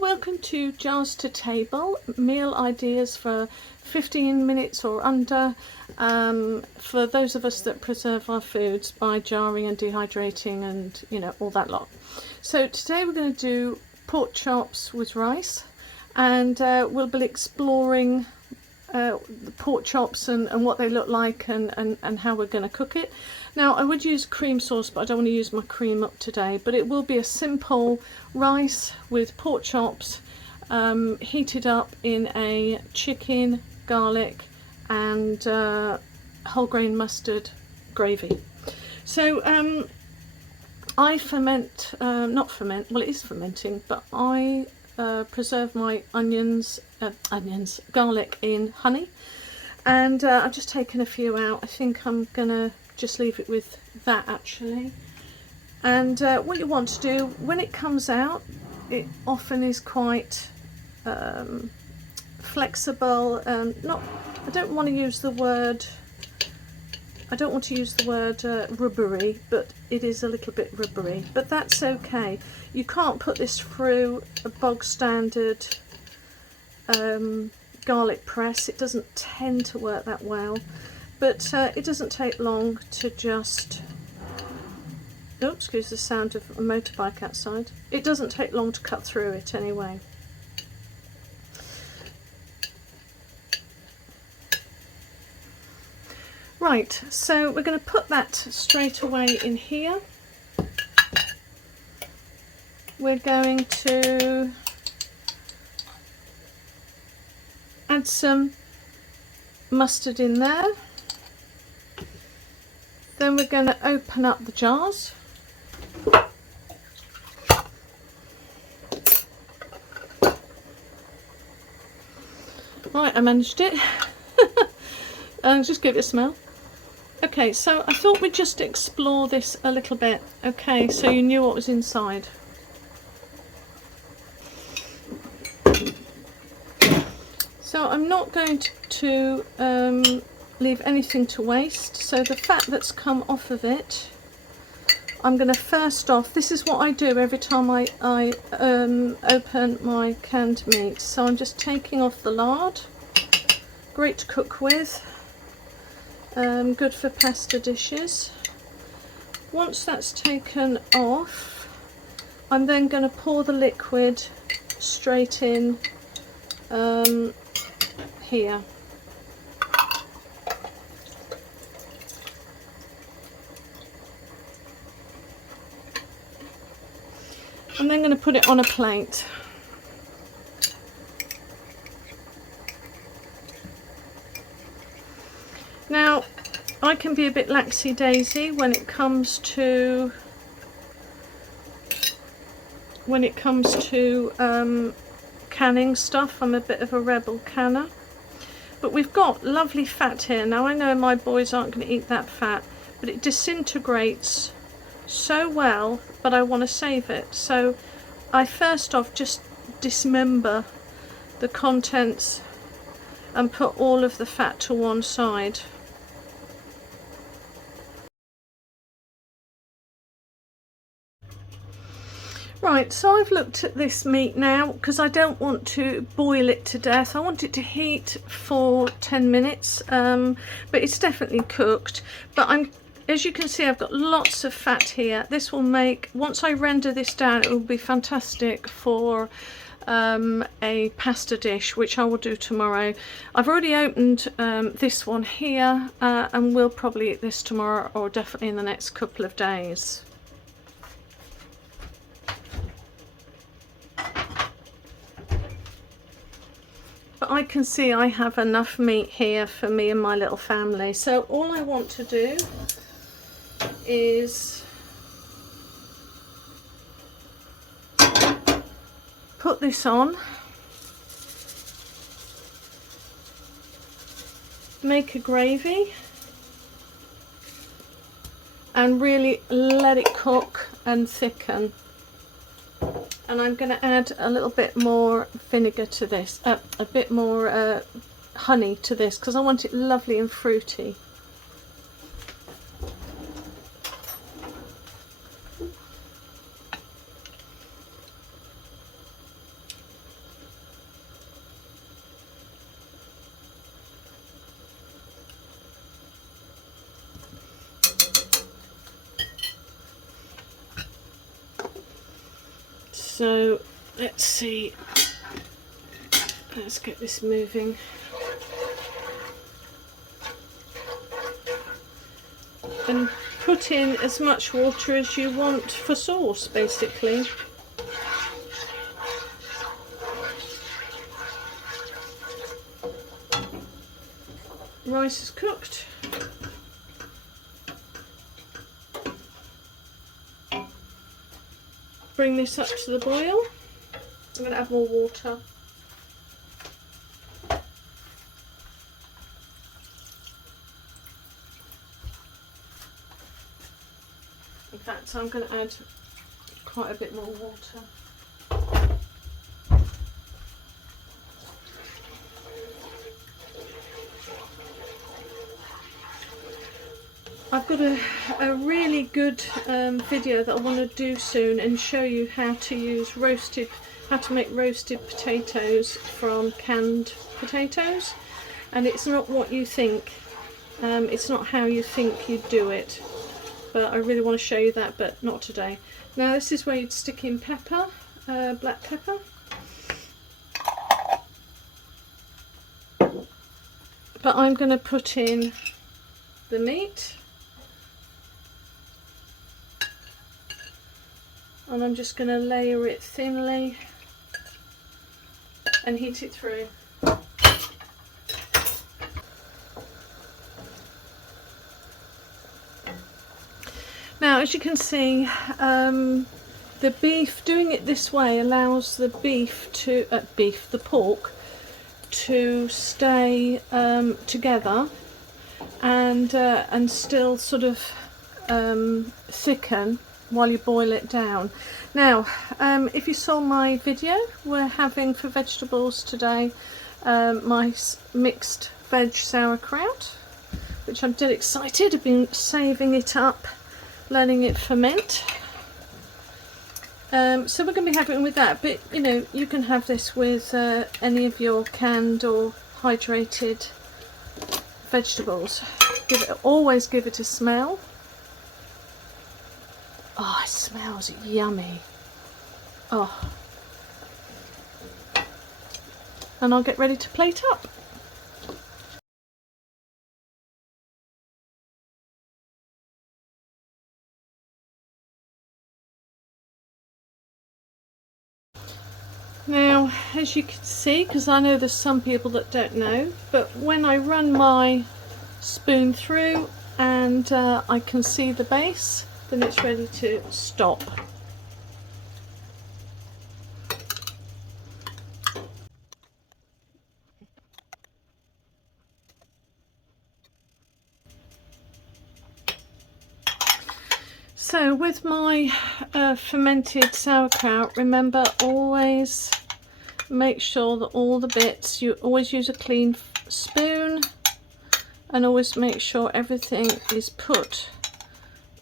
welcome to Jars to Table, meal ideas for 15 minutes or under, for those of us that preserve our foods by jarring and dehydrating and, you know, all that lot. So today we're going to do pork chops with rice, and we'll be exploring the pork chops and what they look like and how we're going to cook it. Now, I would use cream sauce, but I don't want to use my cream up today, but it will be a simple rice with pork chops heated up in a chicken, garlic and whole grain mustard gravy. So I ferment, not ferment, well it is fermenting, but I preserve my garlic in honey, and I've just taken a few out. I think I'm gonna just leave it with that actually. And what you want to do when it comes out, it often is quite flexible. I don't want to use the word rubbery, but it is a little bit rubbery, but that's okay. You can't put this through a bog standard garlic press. It doesn't tend to work that well, but it doesn't take long to just, oh, excuse the sound of a motorbike outside. It doesn't take long to cut through it anyway. Right, so we're going to put that straight away in here. We're going to add some mustard in there. Then we're going to open up the jars. Right, I managed it. Just give it a smell. Okay, so I thought we'd just explore this a little bit. Okay, so you knew what was inside. So I'm not going to leave anything to waste. So the fat that's come off of it, I'm going to first off, this is what I do every time I open my canned meat. So I'm just taking off the lard. Great to cook with. Good for pasta dishes. Once that's taken off, I'm then going to pour the liquid straight in here. I'm then going to put it on a plate. Now, I can be a bit laxy-daisy when it comes to canning stuff. I'm a bit of a rebel canner. But we've got lovely fat here. Now, I know my boys aren't going to eat that fat, but it disintegrates so well, but I want to save it. So I first off just dismember the contents and put all of the fat to one side. Right, so I've looked at this meat now because I don't want to boil it to death. I want it to heat for 10 minutes, but it's definitely cooked. But as you can see, I've got lots of fat here. This will make, once I render this down, it will be fantastic for a pasta dish, which I will do tomorrow. I've already opened this one here, and we'll probably eat this tomorrow or definitely in the next couple of days. But I can see I have enough meat here for me and my little family. So all I want to do is put this on, make a gravy, and really let it cook and thicken. And I'm going to add a little bit more vinegar to this, a bit more honey to this, because I want it lovely and fruity. So let's see, let's get this moving. And put in as much water as you want for sauce, basically. Rice is cooked. Bring this up to the boil. I'm going to add more water. In fact, I'm going to add quite a bit more water. I've got a really good video that I want to do soon and show you how to make roasted potatoes from canned potatoes, and it's not what you think, it's not how you think you do it, but I really want to show you that, but not today. Now this is where you'd stick in pepper, black pepper. But I'm going to put in the meat. And I'm just going to layer it thinly and heat it through. Now, as you can see, the beef, doing it this way allows the the pork to stay together and still sort of thicken while you boil it down. Now, if you saw my video, we're having for vegetables today my mixed veg sauerkraut, which I'm dead excited. I've been saving it up, letting it ferment. So we're going to be having it with that, but you know, you can have this with any of your canned or hydrated vegetables. Always give it a smell. Oh, it smells yummy. Oh. And I'll get ready to plate up. Now, as you can see, because I know there's some people that don't know, but when I run my spoon through and I can see the base, then it's ready to stop. So with my fermented sauerkraut, remember, always make sure that all the bits, you always use a clean spoon, and always make sure everything is put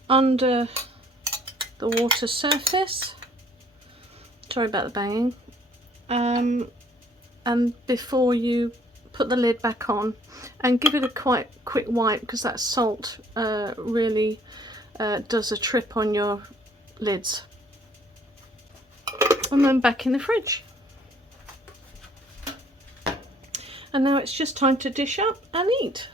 under the water surface. Sorry about the banging. And before you put the lid back on, and give it a quite quick wipe, because that salt really does a trip on your lids. And then back in the fridge. And now it's just time to dish up and eat.